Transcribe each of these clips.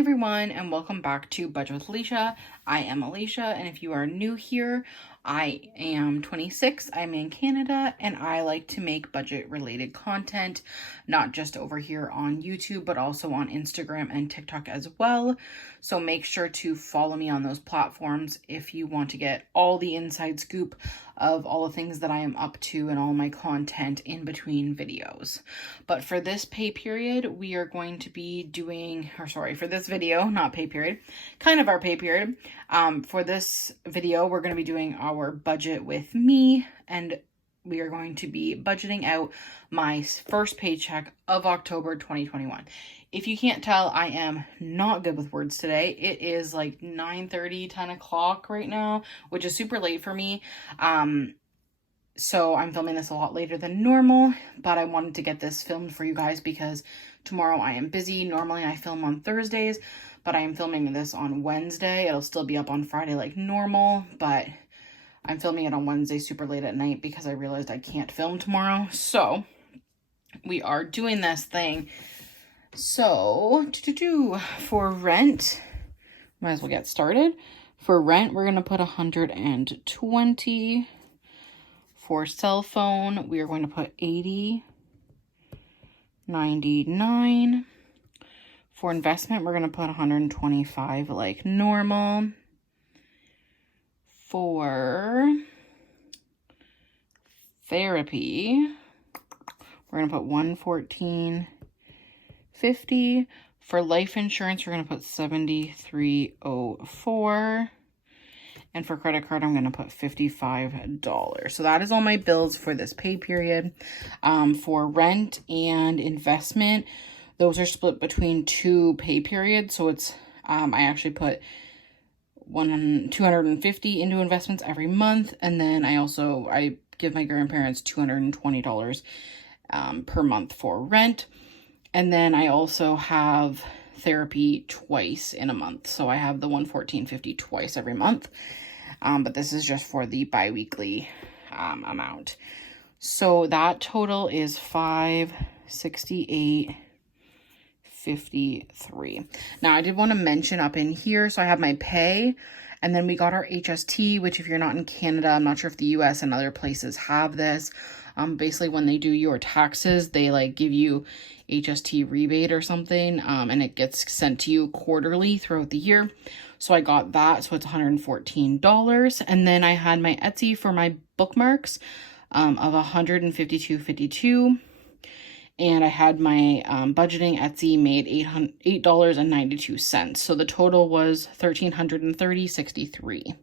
everyone, and welcome back to Budget with Alicia. I am Alicia, and if you are new here, I am 26, I'm in Canada, and I like to make budget-related content, not just over here on YouTube, but also on Instagram and TikTok as well. So make sure to follow me on those platforms if you want to get all the inside scoop of all the things that I am up to and all my content in between videos. But for this pay period, we are going to be doing, for this video, not pay period, kind of our pay period. For this video, we're going to be doing our budget with me, and we are going to be budgeting out my first paycheck of October 2021. If you can't tell, I am not good with words today. It is like 9:30, 10 o'clock right now, which is super late for me. So I'm filming this a lot later than normal, but I wanted to get this filmed for you guys because tomorrow I am busy. Normally I film on Thursdays, but I am filming this on Wednesday. It'll still be up on Friday like normal, but I'm filming it on Wednesday super late at night because I realized I can't film tomorrow. So we are doing this thing. So for rent, might as well get started. For rent, we're going to put 120. For cell phone, we are going to put 80, 99. For investment, we're going to put 125 like normal. For therapy, we're going to put 114.50. For life insurance, we're going to put 73.04. And for credit card, I'm going to put $55. So that is all my bills for this pay period. For rent and investment, those are split between 2 pay periods. So it's, I actually put 250 into investments every month. And then I give my grandparents $220 per month for rent. And then I also have therapy twice in a month. So I have the $114.50 twice every month. But this is just for the bi-weekly amount. So that total is $568.53. Now I did want to mention up in here, so I have my pay, and then we got our HST, which if you're not in Canada, I'm not sure if the US and other places have this. Basically when they do your taxes, they like give you HST rebate or something, and it gets sent to you quarterly throughout the year. So I got that, so it's $114. And then I had my Etsy for my bookmarks of $152.52. And I had my budgeting Etsy made $8.92. So the total was $1,330.63.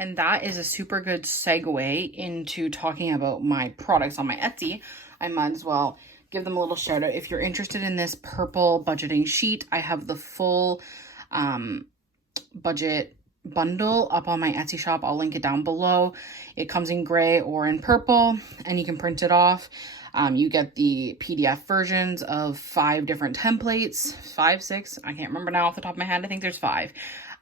And that is a super good segue into talking about my products on my Etsy. I might as well give them a little shout out. If you're interested in this purple budgeting sheet, I have the full budget bundle up on my Etsy shop. I'll link it down below. It comes in gray or in purple, and you can print it off. You get the PDF versions of 5 different templates, 5, 6, I can't remember now off the top of my head. I think there's 5.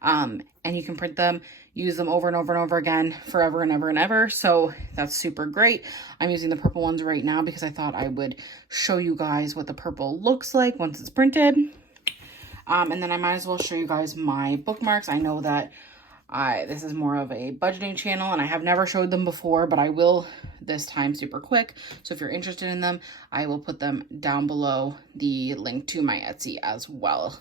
And you can print them, use them over and over and over again, forever and ever and ever. So that's super great. I'm using the purple ones right now because I thought I would show you guys what the purple looks like once it's printed. And then I might as well show you guys my bookmarks. I know that this is more of a budgeting channel and I have never showed them before, but I will this time super quick. So if you're interested in them, I will put them down below, the link to my Etsy as well.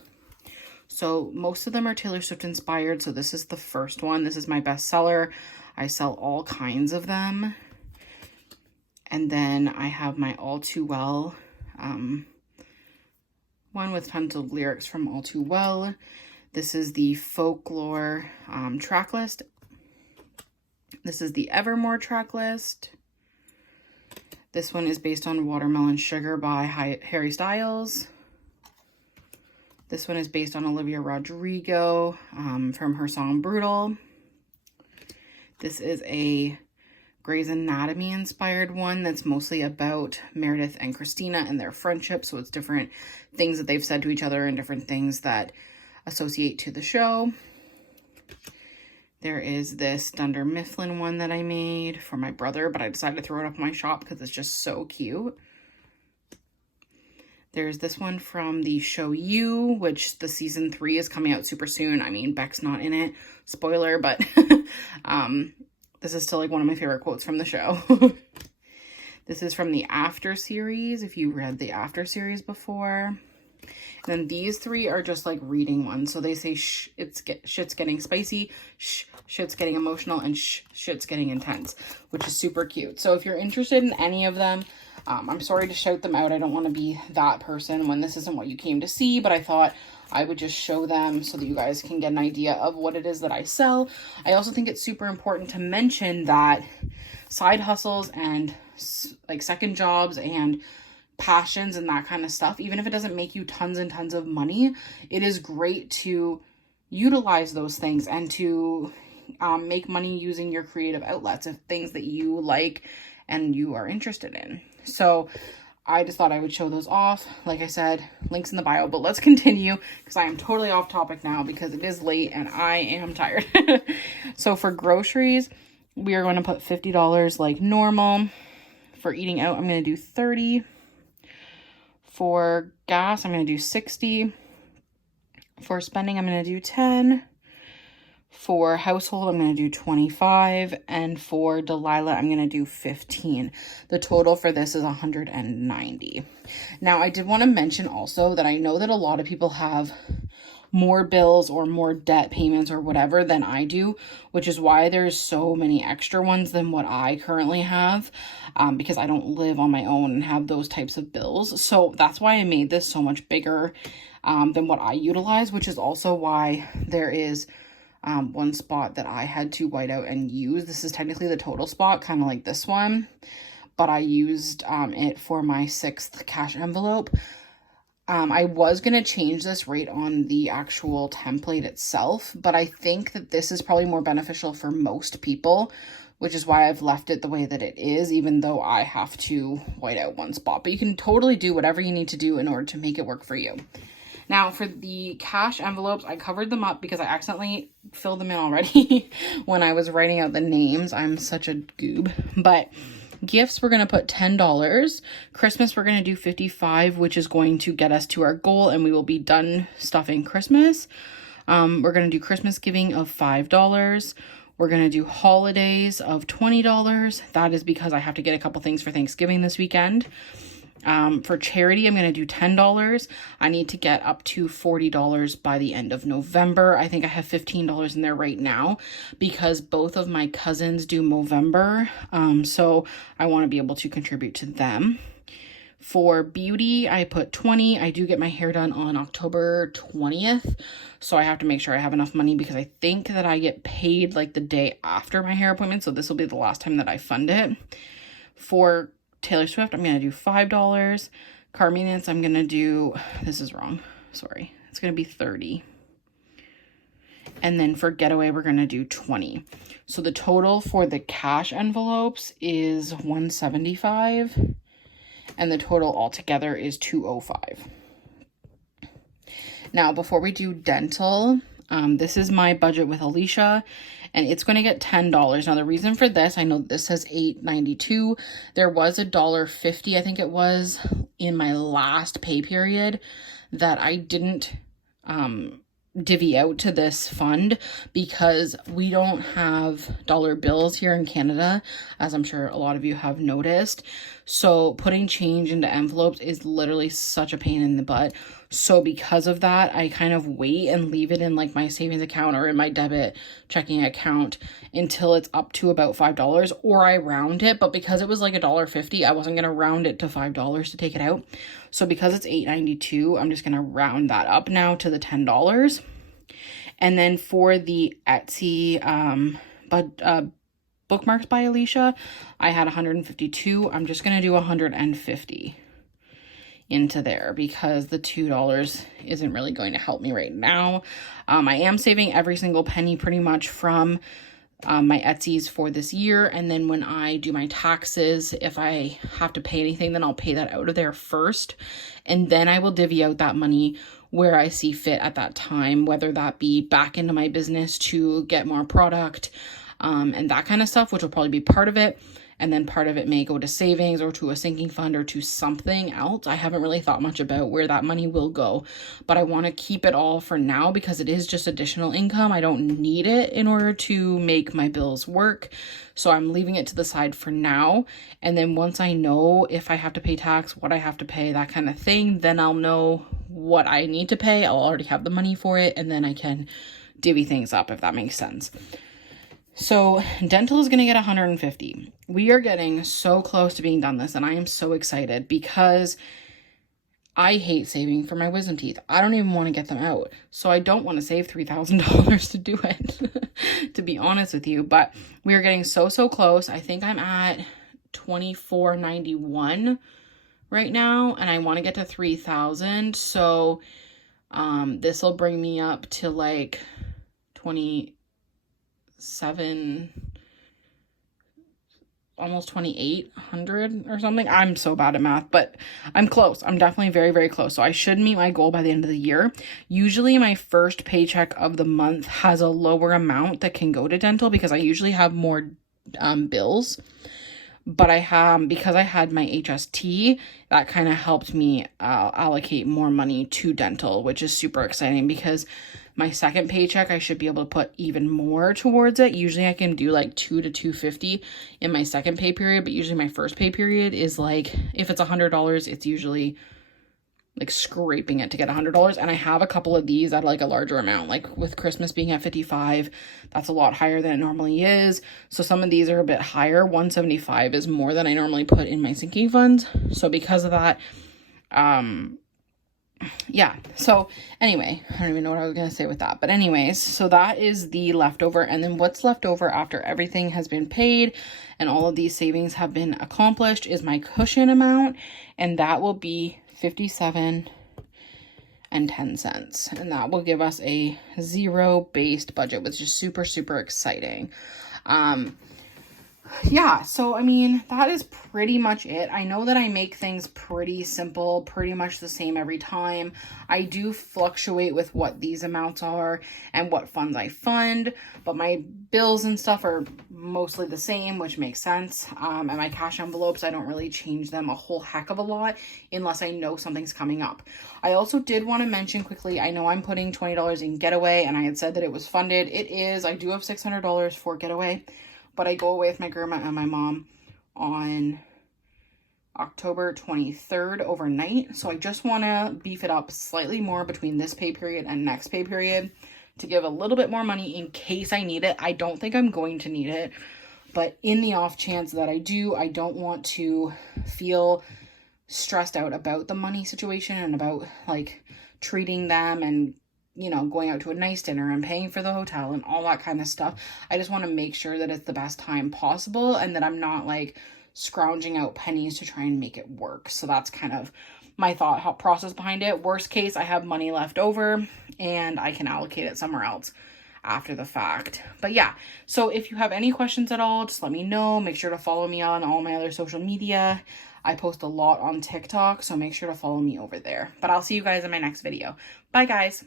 So most of them are Taylor Swift inspired. So this is the first one. This is my bestseller. I sell all kinds of them. And then I have my All Too Well, one with tons of lyrics from All Too Well. This is the Folklore track list. This is the Evermore track list. This one is based on Watermelon Sugar by Harry Styles. This one is based on Olivia Rodrigo from her song Brutal. This is a Grey's Anatomy inspired one that's mostly about Meredith and Christina and their friendship. So it's different things that they've said to each other and different things that associate to the show. There is this Dunder Mifflin one that I made for my brother, but I decided to throw it up in my shop because it's just so cute. There's this one from the show You, which the season 3 is coming out super soon. I mean, Beck's not in it, spoiler, but this is still like one of my favorite quotes from the show. This is from the After series, if you read the After series before. And then these 3 are just like reading ones. So they say shit's getting spicy, shit's getting emotional, and shit's getting intense, which is super cute. So if you're interested in any of them, I'm sorry to shout them out. I don't want to be that person when this isn't what you came to see, but I thought I would just show them so that you guys can get an idea of what it is that I sell. I also think it's super important to mention that side hustles and like second jobs and passions and that kind of stuff, even if it doesn't make you tons and tons of money, it is great to utilize those things and to make money using your creative outlets of things that you like and you are interested in. So I just thought I would show those off. Like I said, links in the bio, but let's continue because I am totally off topic now because it is late and I am tired. So for groceries, we are going to put $50 like normal. For eating out, I'm going to do $30. For gas, I'm going to do $60. For spending, I'm going to do $10. For household, I'm going to do $25. And for Delilah, I'm going to do $15. The total for this is $190. Now, I did want to mention also that I know that a lot of people have more bills or more debt payments or whatever than I do, which is why there's so many extra ones than what I currently have, because I don't live on my own and have those types of bills. So that's why I made this so much bigger than what I utilize, which is also why there is one spot that I had to white out and use. This is technically the total spot, kind of like this one, but I used it for my 6th cash envelope. I was going to change this rate on the actual template itself, but I think that this is probably more beneficial for most people, which is why I've left it the way that it is, even though I have to white out one spot. But you can totally do whatever you need to do in order to make it work for you. Now, for the cash envelopes, I covered them up because I accidentally filled them in already when I was writing out the names. I'm such a goob. But gifts, we're going to put $10. Christmas, we're going to do $55, which is going to get us to our goal, and we will be done stuffing Christmas. We're going to do Christmas giving of $5. We're going to do holidays of $20. That is because I have to get a couple things for Thanksgiving this weekend. For charity, I'm going to do $10. I need to get up to $40 by the end of November. I think I have $15 in there right now because both of my cousins do Movember. So I want to be able to contribute to them. For beauty, I put $20. I do get my hair done on October 20th. So I have to make sure I have enough money because I think that I get paid like the day after my hair appointment. So this will be the last time that I fund it. For Taylor Swift, I'm going to do $5. Car maintenance, I'm going to do, this is wrong, sorry. It's going to be $30. And then for getaway, we're going to do $20. So the total for the cash envelopes is $175. And the total altogether is $205. Now, before we do dental, this is my budget with Alicia, and it's going to get $10. Now, the reason for this, I know this says $8.92. There was $1.50, I think it was, in my last pay period that I didn't divvy out to this fund because we don't have dollar bills here in Canada, as I'm sure a lot of you have noticed. So putting change into envelopes is literally such a pain in the butt. So because of that, I kind of wait and leave it in like my savings account or in my debit checking account until it's up to about $5, or I round it. But because it was like $1.50, I wasn't going to round it to $5 to take it out. So because it's $8.92, I'm just going to round that up now to the $10. And then for the Etsy bookmarks by Alicia, I had 152. I'm just going to do 150 into there because the $2 isn't really going to help me right now. I am saving every single penny pretty much from my Etsy's for this year, and then when I do my taxes, if I have to pay anything, then I'll pay that out of there first, and then I will divvy out that money where I see fit at that time, whether that be back into my business to get more product and that kind of stuff, which will probably be part of it. and then part of it may go to savings or to a sinking fund or to something else. I haven't really thought much about where that money will go, but I want to keep it all for now because it is just additional income. I don't need it in order to make my bills work. So I'm leaving it to the side for now. And then once I know if I have to pay tax, what I have to pay, that kind of thing, then I'll know what I need to pay. I'll already have the money for it, and then I can divvy things up, if that makes sense. So dental is going to get 150. We are getting so close to being done this, and I am so excited because I hate saving for my wisdom teeth. I don't even want to get them out. So I don't want to save $3,000 to do it, to be honest with you. But we are getting so close. I think I'm at $24.91 right now, and I want to get to 3,000. So this will bring me up to like 27, almost 2,800 or something. I'm so bad at math, but I'm close. I'm definitely very close. So I should meet my goal by the end of the year. Usually my first paycheck of the month has a lower amount that can go to dental because I usually have more bills. But because I had my HST, that kind of helped me allocate more money to dental, which is super exciting because my second paycheck, I should be able to put even more towards it. Usually I can do like $200 to $250 in my second pay period, but usually my first pay period is like, if it's $100, it's usually like scraping it to get $100. And I have a couple of these at like a larger amount, like with Christmas being at 55, that's a lot higher than it normally is. So some of these are a bit higher. 175 is more than I normally put in my sinking funds. So because of that, yeah. So anyway, I don't even know what I was going to say with that, but anyways, so that is the leftover. And then what's left over after everything has been paid and all of these savings have been accomplished is my cushion amount. And that will be 57 and 10 cents. And that will give us a zero-based budget, which is super exciting. Yeah, so I mean, that is pretty much it. I know that I make things pretty simple, pretty much the same every time. I do fluctuate with what these amounts are and what funds I fund, but my bills and stuff are mostly the same, which makes sense. And my cash envelopes, I don't really change them a whole heck of a lot unless I know something's coming up. I also did want to mention quickly, I know I'm putting $20 in Getaway, and I had said that it was funded. It is. I do have $600 for Getaway. But I go away with my grandma and my mom on October 23rd overnight. So I just want to beef it up slightly more between this pay period and next pay period to give a little bit more money in case I need it. I don't think I'm going to need it. But in the off chance that I do, I don't want to feel stressed out about the money situation and about like treating them and going out to a nice dinner and paying for the hotel and all that kind of stuff. I just want to make sure that it's the best time possible and that I'm not like scrounging out pennies to try and make it work. So that's kind of my thought process behind it. Worst case, I have money left over and I can allocate it somewhere else after the fact. But yeah, so if you have any questions at all, just let me know. Make sure to follow me on all my other social media. I post a lot on TikTok, so make sure to follow me over there. But I'll see you guys in my next video. Bye, guys.